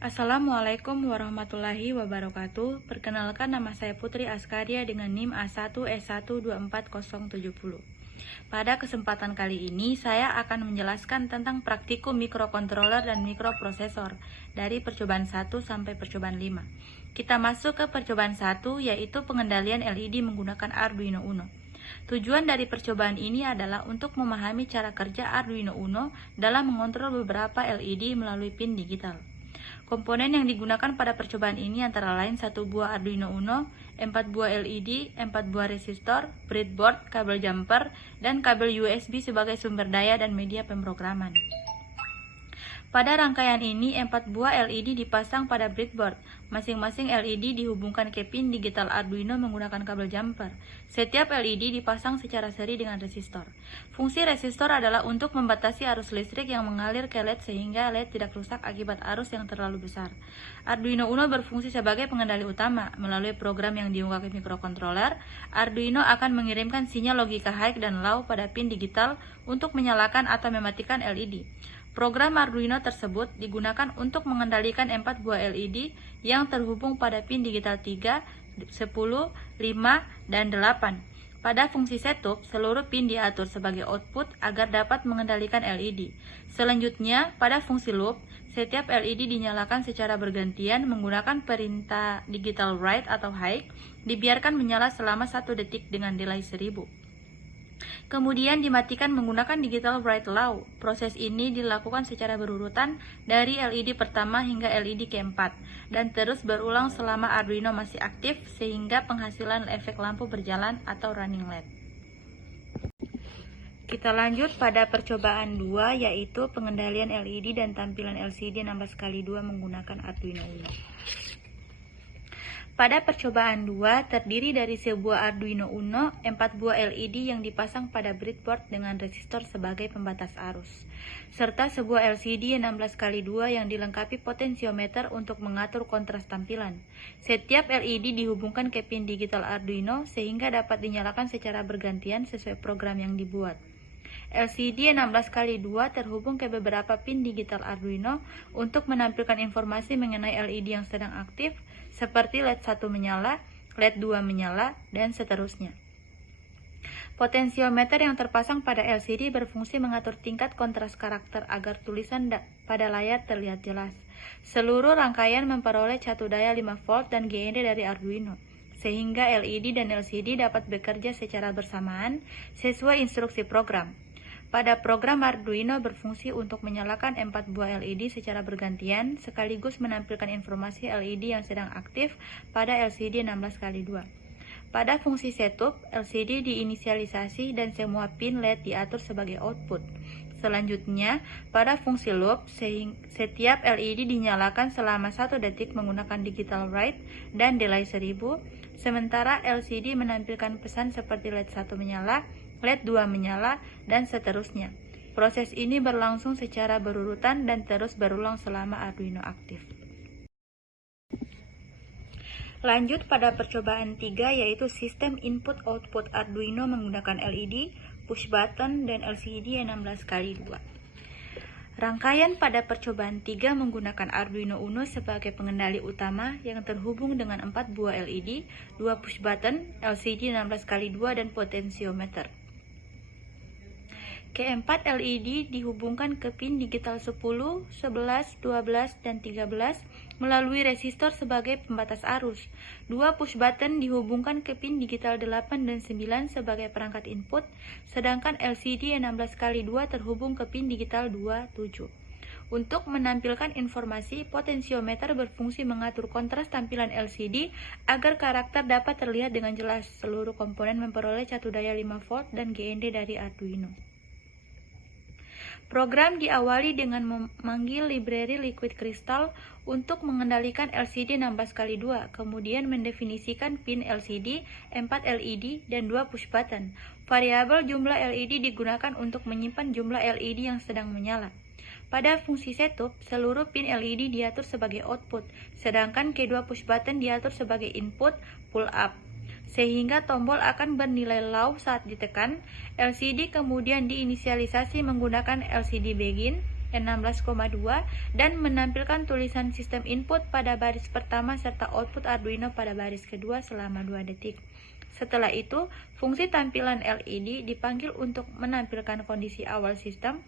Assalamualaikum warahmatullahi wabarakatuh. Perkenalkan, nama saya Putri Askaria dengan NIM A1S124070. Pada kesempatan kali ini, saya akan menjelaskan tentang praktikum mikrokontroler dan mikroprosesor dari percobaan 1 sampai percobaan 5. Kita masuk ke percobaan 1, yaitu pengendalian LED menggunakan Arduino Uno. Tujuan dari percobaan ini adalah untuk memahami cara kerja Arduino Uno dalam mengontrol beberapa LED melalui pin digital. Komponen yang digunakan pada percobaan ini antara lain 1 buah Arduino Uno, 4 buah LED, 4 buah resistor, breadboard, kabel jumper, dan kabel USB sebagai sumber daya dan media pemrograman. Pada rangkaian ini, 4 buah LED dipasang pada breadboard. Masing-masing LED dihubungkan ke pin digital Arduino menggunakan kabel jumper. Setiap LED dipasang secara seri dengan resistor. Fungsi resistor adalah untuk membatasi arus listrik yang mengalir ke LED sehingga LED tidak rusak akibat arus yang terlalu besar. Arduino Uno berfungsi sebagai pengendali utama. Melalui program yang diunggah ke mikrokontroler, Arduino akan mengirimkan sinyal logika high dan low pada pin digital untuk menyalakan atau mematikan LED. Program Arduino tersebut digunakan untuk mengendalikan 4 buah LED yang terhubung pada pin digital 3, 10, 5, dan 8. Pada fungsi setup, seluruh pin diatur sebagai output agar dapat mengendalikan LED. Selanjutnya, pada fungsi loop, setiap LED dinyalakan secara bergantian menggunakan perintah digital write atau high, dibiarkan menyala selama 1 detik dengan delay 1000. Kemudian dimatikan menggunakan digital bright low. Proses ini dilakukan secara berurutan dari LED pertama hingga LED keempat dan terus berulang selama Arduino masih aktif sehingga penghasilan efek lampu berjalan atau running LED. Kita lanjut pada percobaan 2, yaitu pengendalian LED dan tampilan LCD 16x2 menggunakan Arduino Uno. Pada percobaan 2, terdiri dari sebuah Arduino Uno, 4 buah LED yang dipasang pada breadboard dengan resistor sebagai pembatas arus, serta sebuah LCD 16x2 yang dilengkapi potensiometer untuk mengatur kontras tampilan. Setiap LED dihubungkan ke pin digital Arduino sehingga dapat dinyalakan secara bergantian sesuai program yang dibuat. LCD 16x2 terhubung ke beberapa pin digital Arduino untuk menampilkan informasi mengenai LED yang sedang aktif, seperti LED 1 menyala, LED 2 menyala, dan seterusnya. Potensiometer yang terpasang pada LCD berfungsi mengatur tingkat kontras karakter agar tulisan pada layar terlihat jelas. Seluruh rangkaian memperoleh catu daya 5 volt dan GND dari Arduino, sehingga LED dan LCD dapat bekerja secara bersamaan sesuai instruksi program. Pada program Arduino berfungsi untuk menyalakan 4 buah LED secara bergantian sekaligus menampilkan informasi LED yang sedang aktif pada LCD 16x2. Pada fungsi setup, LCD diinisialisasi dan semua pin LED diatur sebagai output. Selanjutnya, pada fungsi loop, setiap LED dinyalakan selama 1 detik menggunakan digital write dan delay 1000, sementara LCD menampilkan pesan seperti LED 1 menyala, LED 2 menyala, dan seterusnya. Proses ini berlangsung secara berurutan dan terus berulang selama Arduino aktif. Lanjut pada percobaan 3, yaitu sistem input-output Arduino menggunakan LED, push button, dan LCD 16x2. Rangkaian pada percobaan 3 menggunakan Arduino Uno sebagai pengendali utama yang terhubung dengan 4 buah LED, 2 push button, LCD 16x2, dan potensiometer. Keempat LED dihubungkan ke pin digital 10, 11, 12, dan 13 melalui resistor sebagai pembatas arus. 2 push button dihubungkan ke pin digital 8 dan 9 sebagai perangkat input, sedangkan LCD 16x2 terhubung ke pin digital 2, 7. Untuk menampilkan informasi, potensiometer berfungsi mengatur kontras tampilan LCD agar karakter dapat terlihat dengan jelas. Seluruh komponen memperoleh catu daya 5 volt dan GND dari Arduino. Program diawali dengan memanggil library Liquid Crystal untuk mengendalikan LCD 16x2, kemudian mendefinisikan pin LCD, 4 LED, dan 2 push button. Variabel jumlah LED digunakan untuk menyimpan jumlah LED yang sedang menyala. Pada fungsi setup, seluruh pin LED diatur sebagai output, sedangkan kedua push button diatur sebagai input pull up, sehingga tombol akan bernilai low saat ditekan. LCD kemudian diinisialisasi menggunakan LCD begin, 16,2 dan menampilkan tulisan sistem input pada baris pertama serta output Arduino pada baris kedua selama 2 detik. Setelah itu, fungsi tampilan LED dipanggil untuk menampilkan kondisi awal sistem.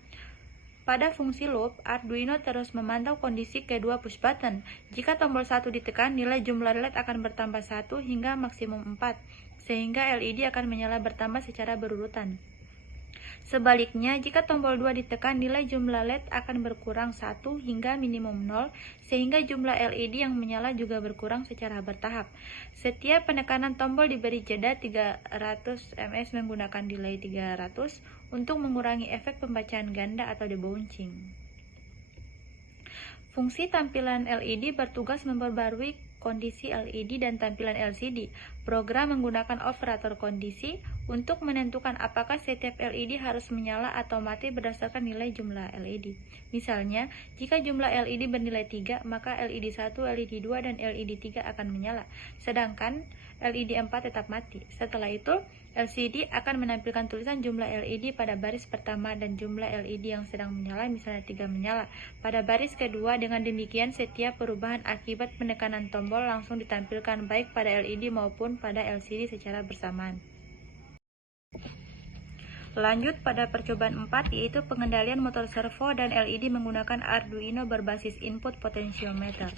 Pada fungsi loop, Arduino terus memantau kondisi kedua push button. Jika tombol 1 ditekan, nilai jumlah LED akan bertambah 1 hingga maksimum 4, sehingga LED akan menyala bertambah secara berurutan. Sebaliknya, jika tombol 2 ditekan, nilai jumlah LED akan berkurang 1 hingga minimum 0, sehingga jumlah LED yang menyala juga berkurang secara bertahap. Setiap penekanan tombol diberi jeda 300 ms menggunakan delay 300 untuk mengurangi efek pembacaan ganda atau debouncing. Fungsi tampilan LED bertugas memperbarui kondisi LED dan tampilan LCD. Program menggunakan operator kondisi untuk menentukan apakah setiap LED harus menyala atau mati berdasarkan nilai jumlah LED. Misalnya, jika jumlah LED bernilai 3, maka LED 1, LED 2, dan LED 3 akan menyala, sedangkan LED 4 tetap mati. Setelah itu, LCD akan menampilkan tulisan jumlah LED pada baris pertama dan jumlah LED yang sedang menyala, misalnya 3 menyala, pada baris kedua. Dengan demikian, setiap perubahan akibat penekanan tombol langsung ditampilkan baik pada LED maupun pada LCD secara bersamaan. Lanjut pada percobaan 4, yaitu pengendalian motor servo dan LED menggunakan Arduino berbasis input potentiometer.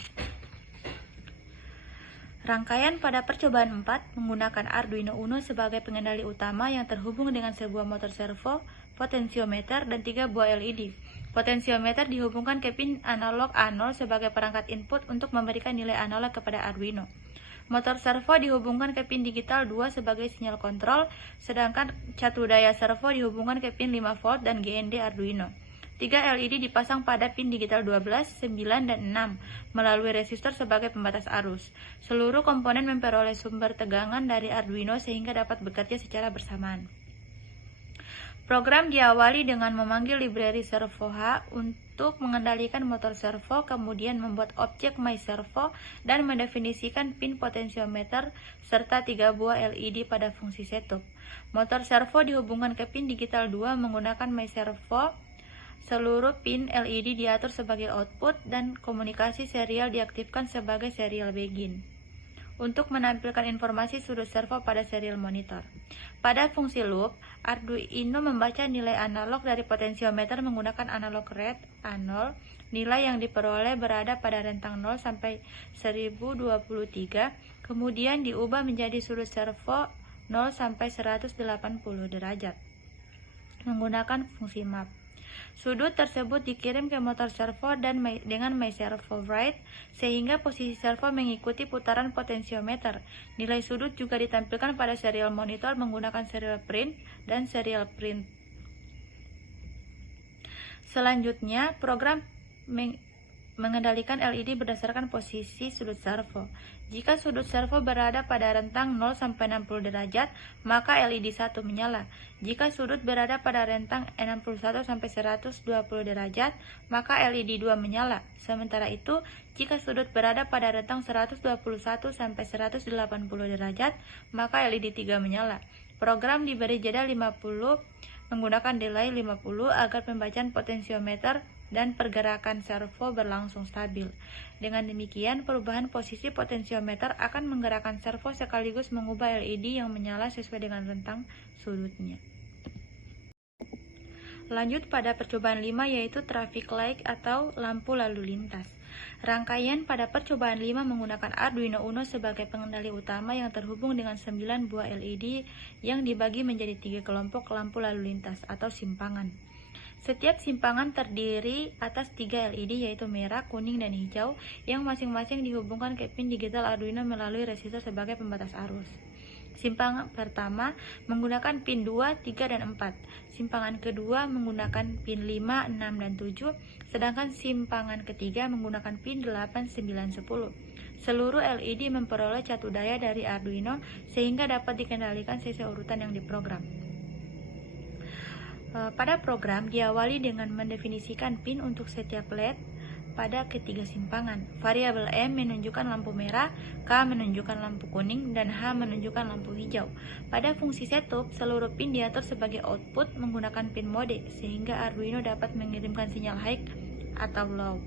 Rangkaian pada percobaan 4 menggunakan Arduino Uno sebagai pengendali utama yang terhubung dengan sebuah motor servo, potentiometer, dan 3 buah LED. Potentiometer dihubungkan ke pin analog A0 sebagai perangkat input untuk memberikan nilai analog kepada Arduino. Motor servo dihubungkan ke pin digital 2 sebagai sinyal kontrol, sedangkan catu daya servo dihubungkan ke pin 5 volt dan GND Arduino. 3 LED dipasang pada pin digital 12, 9, dan 6 melalui resistor sebagai pembatas arus. Seluruh komponen memperoleh sumber tegangan dari Arduino sehingga dapat bekerja secara bersamaan. Program diawali dengan memanggil library servo-H untuk mengendalikan motor servo, kemudian membuat objek myServo dan mendefinisikan pin potentiometer serta 3 buah LED pada fungsi setup. Motor servo dihubungkan ke pin digital 2 menggunakan myServo. Seluruh pin LED diatur sebagai output dan komunikasi serial diaktifkan sebagai serial begin untuk menampilkan informasi sudut servo pada serial monitor. Pada fungsi loop, Arduino membaca nilai analog dari potentiometer menggunakan analog read A0. Nilai yang diperoleh berada pada rentang 0 sampai 1023, kemudian diubah menjadi sudut servo 0 sampai 180 derajat menggunakan fungsi map. Sudut tersebut dikirim ke motor servo dan dengan myServo write, sehingga posisi servo mengikuti putaran potentiometer. Nilai sudut juga ditampilkan pada serial monitor menggunakan serial print dan serial print. Selanjutnya, program mengendalikan LED berdasarkan posisi sudut servo. Jika sudut servo berada pada rentang 0 sampai 60 derajat, maka LED 1 menyala. Jika sudut berada pada rentang 61 sampai 120 derajat, maka LED 2 menyala. Sementara itu, jika sudut berada pada rentang 121 sampai 180 derajat, maka LED 3 menyala. Program diberi jeda 50 menggunakan delay 50 agar pembacaan potentiometer dan pergerakan servo berlangsung stabil. Dengan demikian, perubahan posisi potentiometer akan menggerakkan servo sekaligus mengubah LED yang menyala sesuai dengan rentang sudutnya. Lanjut pada percobaan 5, yaitu traffic light atau lampu lalu lintas. Rangkaian pada percobaan 5 menggunakan Arduino Uno sebagai pengendali utama yang terhubung dengan 9 buah LED yang dibagi menjadi 3 kelompok lampu lalu lintas atau simpangan. Setiap simpangan terdiri atas 3 LED yaitu merah, kuning, dan hijau yang masing-masing dihubungkan ke pin digital Arduino melalui resistor sebagai pembatas arus. Simpangan pertama menggunakan pin 2, 3, dan 4. Simpangan kedua menggunakan pin 5, 6, dan 7, sedangkan simpangan ketiga menggunakan pin 8, 9, 10. Seluruh LED memperoleh catu daya dari Arduino sehingga dapat dikendalikan sesuai urutan yang diprogram. Pada program diawali dengan mendefinisikan pin untuk setiap LED pada ketiga simpangan. Variabel M menunjukkan lampu merah, K menunjukkan lampu kuning, dan H menunjukkan lampu hijau. Pada fungsi setup, seluruh pin diatur sebagai output menggunakan pin mode, sehingga Arduino dapat mengirimkan sinyal high atau low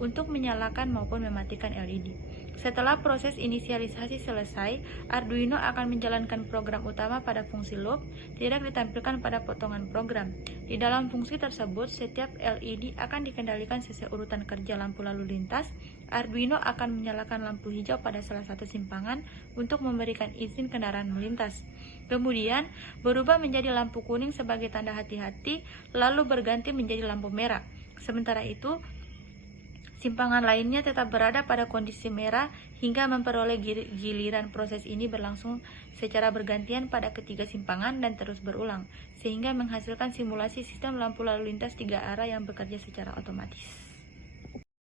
untuk menyalakan maupun mematikan LED. Setelah proses inisialisasi selesai, Arduino akan menjalankan program utama pada fungsi loop, tidak ditampilkan pada potongan program. Di dalam fungsi tersebut, setiap LED akan dikendalikan sesuai urutan kerja lampu lalu lintas. Arduino akan menyalakan lampu hijau pada salah satu simpangan untuk memberikan izin kendaraan melintas. Kemudian, berubah menjadi lampu kuning sebagai tanda hati-hati, lalu berganti menjadi lampu merah. Sementara itu, simpangan lainnya tetap berada pada kondisi merah hingga memperoleh giliran. Proses ini berlangsung secara bergantian pada ketiga simpangan dan terus berulang, sehingga menghasilkan simulasi sistem lampu lalu lintas 3 arah yang bekerja secara otomatis.